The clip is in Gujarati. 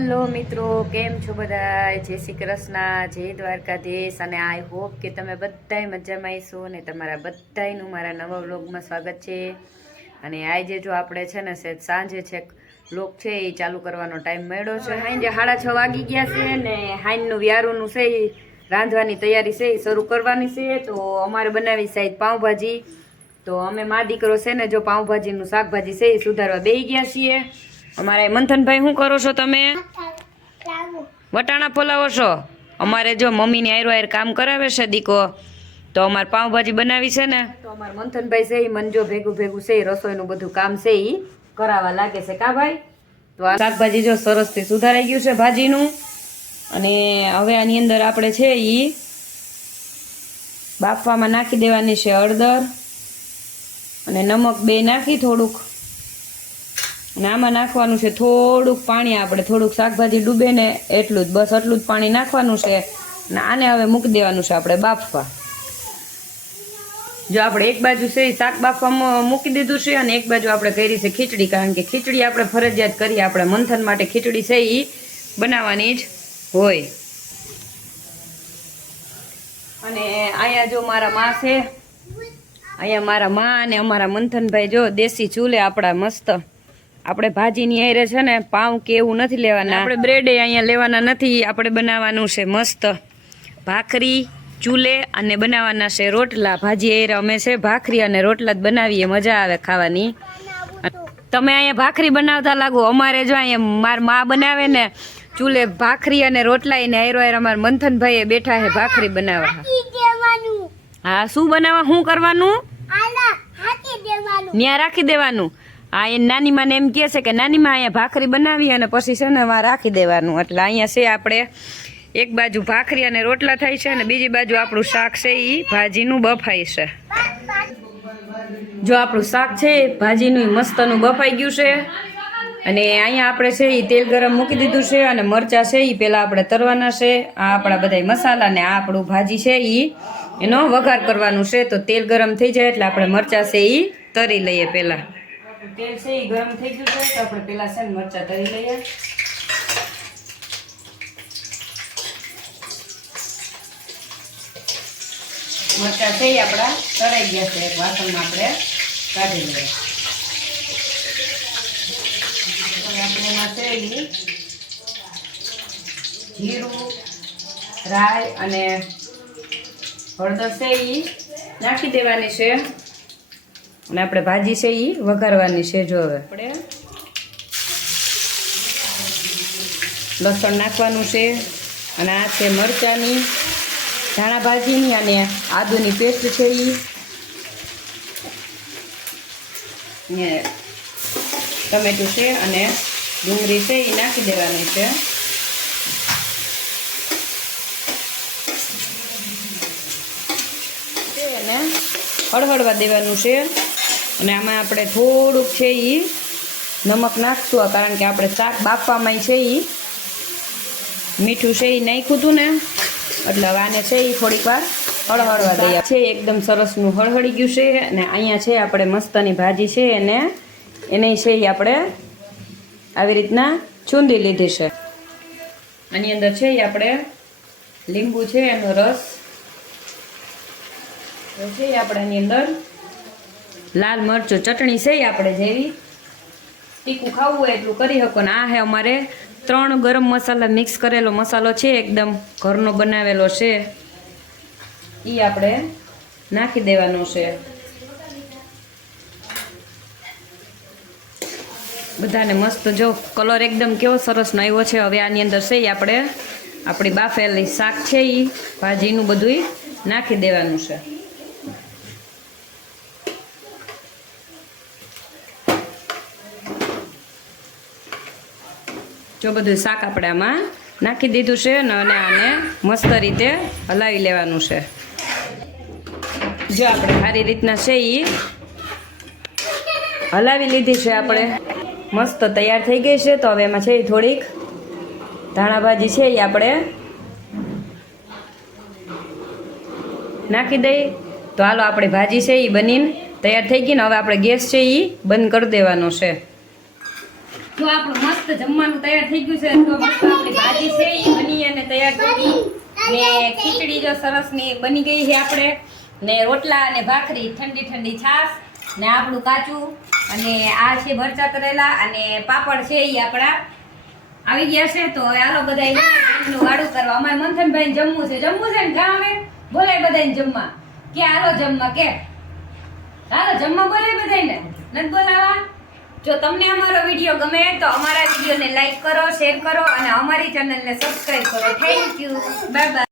હલો મિત્રો, કેમ છો બધા? જય શ્રી કૃષ્ણ, જય દ્વારકાધીશ. અને આઈ હોપ કે તમે બધાય મજામાં આવીશો અને તમારા બધાયનું મારા નવા વ્લોગમાં સ્વાગત છે. અને આજે જો આપણે છે ને સાંજે છે વ્લોગ છે એ ચાલુ કરવાનો ટાઈમ મળ્યો છે. સાંજે 6:30 વાગી ગયા છે ને હાઈનનું વ્યારુનું છે એ રાંધવાની તૈયારી છે એ શરૂ કરવાની છે. તો અમારે બનાવી સાહેબ પાઉંભાજી. તો અમે મા દીકરો છે ને જો પાઉંભાજીનું શાકભાજી છે એ સુધારવા બેસી ગયા છીએ. અમારે મંથનભાઈ શું કરો છો તમે? વટાણા ફોલાવો છો? અમારે જો મમ્મીની આયરો કામ કરાવે છે દીકો, તો અમારે પાઉંભાજી બનાવી છે ને, તો અમારે મંથનભાઈ છે એ મન જો ભેગું ભેગું છે એ રસોઈનું બધું કામ છે એ કરાવવા લાગે છે. કા ભાઈ? તો આ શાકભાજી જો સરસથી સુધારાઈ ગયું છે ભાજીનું. અને હવે આની અંદર આપણે છે એ બાફવામાં નાખી દેવાની છે હળદર અને નમક બે નાખી થોડુંક. અને આમાં નાખવાનું છે થોડુંક પાણી, આપણે થોડુંક શાકભાજી ડૂબે ને એટલું જ, બસ એટલું જ પાણી નાખવાનું છે. અને આને હવે મૂકી દેવાનું છે આપણે બાફવા. જો આપણે એક બાજુ છે એ શાક બાફવામાં મૂકી દીધું છે અને એક બાજુ આપણે કરી છે ખીચડી, કારણ કે ખીચડી આપણે ફરજિયાત કરીએ, આપણે મંથન માટે ખીચડી છે એ બનાવવાની જ હોય. અને અહીંયા જો મારા માં છે, અહીંયા મારા માં અને અમારા મંથનભાઈ જો દેશી ચૂલે આપણા મસ્ત આપણે ભાજીની હારે છે ને પાઉં કે એવું નથી લેવાના, આપણે બ્રેડે અહીંયા લેવાના નથી. આપણે બનાવવાનું છે મસ્ત ભાખરી ચૂલે અને બનાવવાના છે રોટલા. ભાજી હારે અમે છે ભાખરી અને રોટલા જ બનાવીએ, મજા આવે ખાવાની. તમે અહીંયા ભાખરી બનાવતા લાગો, અમારે જો અહીંયા માર માં બનાવે ને ચૂલે ભાખરી અને રોટલા એને હારો હારે અમારા મંથનભાઈએ બેઠા છે ભાખરી બનાવવા. હા, શું બનાવવા, શું કરવાનું? ત્યાં રાખી દેવાનું. હા, એ નાની માને એમ કહે છે કે નાની માં અહીંયા ભાખરી બનાવી અને પછી છે ને એમાં રાખી દેવાનું. એટલે અહીંયા છે આપણે એક બાજુ ભાખરી અને રોટલા થાય છે અને બીજી બાજુ આપણું શાક છે એ ભાજીનું બફાય છે. જો આપણું શાક છે ભાજીનું મસ્તનું બફાઈ ગયું છે. અને અહીંયા આપણે છે એ તેલ ગરમ મૂકી દીધું છે અને મરચાં છે એ પહેલાં આપણે તરવાના છે. આ આપણા બધા મસાલા ને આ આપણું ભાજી છે એ એનો વઘાર કરવાનું છે. તો તેલ ગરમ થઈ જાય એટલે આપણે મરચાં છે એ તરી લઈએ. પહેલાં તેલ છે એ ગરમ થઈ ગયું છે તો આપણે પહેલાં છે ને મરચાં તરી લઈએ. મરચાં છે એ આપણા તરાઈ ગયા છે. એક વાસણમાં આપણે કાઢી લઈએ. આપણે એમાં છે એ જીરું, રાઈ અને હળદર છે એ નાખી દેવાની છે. અને આપણે ભાજી છે એ વઘારવાની છે. જો હવે આપણે લસણ નાખવાનું છે અને આ છે મરચાંની, ધાણા ભાજીની અને આદુની પેસ્ટ છે એ ટમેટું છે અને ડુંગળી છે એ નાખી દેવાની છે. અને હળહળવા દેવાનું છે. અને આમાં આપણે થોડુંક છે એ નમક નાખશું, કારણ કે આપણે શાક બાફવામાં છે એ મીઠું છે એ નાખ્યું હતું ને, એટલે હવે આને છે એ થોડીક વાર હળહળવા દઈએ છે. એકદમ સરસનું હળહળી ગયું છે. અને અહીંયા છે આપણે મસ્તની ભાજી છે એને છે એ આપણે આવી રીતના ચૂંદી લીધી છે. આની અંદર છે એ આપણે લીંબુ છે એનો રસ છે એ આપણે આની અંદર લાલ મરચું ચટણી છે એ આપણે જેવી તીખું ખાવું હોય એટલું કરી શકો. ને આ હે અમારે 3 ગરમ મસાલા મિક્સ કરેલો મસાલો છે, એકદમ ઘરનો બનાવેલો છે, એ આપણે નાખી દેવાનો છે. બધાને મસ્ત જો કલર એકદમ કેવો સરસનો આવ્યો છે. હવે આની અંદર છે એ આપણે આપણી બાફેલી શાક છે એ ભાજીનું બધું નાખી દેવાનું છે. જો બધું શાક આપણે આમાં નાખી દીધું છે અને આને મસ્ત રીતે હલાવી લેવાનું છે. જો આપણે સારી રીતના છે એ હલાવી લીધી છે, આપણે મસ્ત તૈયાર થઈ ગઈ છે. તો હવે એમાં છે એ થોડીક ધાણા ભાજી છે એ આપણે નાખી દઈ. તો હાલો આપણી ભાજી છે એ બનીને તૈયાર થઈ ગઈ ને હવે આપણે ગેસ છે એ બંધ કરી દેવાનો છે. જો આપણું મસ્ત જમવાનું તૈયાર થઈ ગયું છે. તો મસ્ત આપણી ભાજી છે એ બની અને તૈયાર કરી ને ખીચડી જો સરસ ની બની ગઈ છે આપણે ને રોટલા અને ભાખરી ઠંડી ઠંડી છાશ ને આપણું કાચું અને આ છે મરચા તળેલા અને પાપડ છે એ આપણા આવી ગયા છે. તો હાલો બધા નું વાડું કરવા અમારે મંથનભાઈ જમવું છે ને ગામે બોલાય બધાને જમવા કે હાલો જમવા કે હાલો જમવા બોલાય બધાને નથી બોલાવા. જો તમને અમારો વિડીયો ગમે તો અમારા વિડીયોને લાઈક કરો, શેર કરો અને અમારી ચેનલને સબસ્ક્રાઇબ કરો. Thank you, bye bye.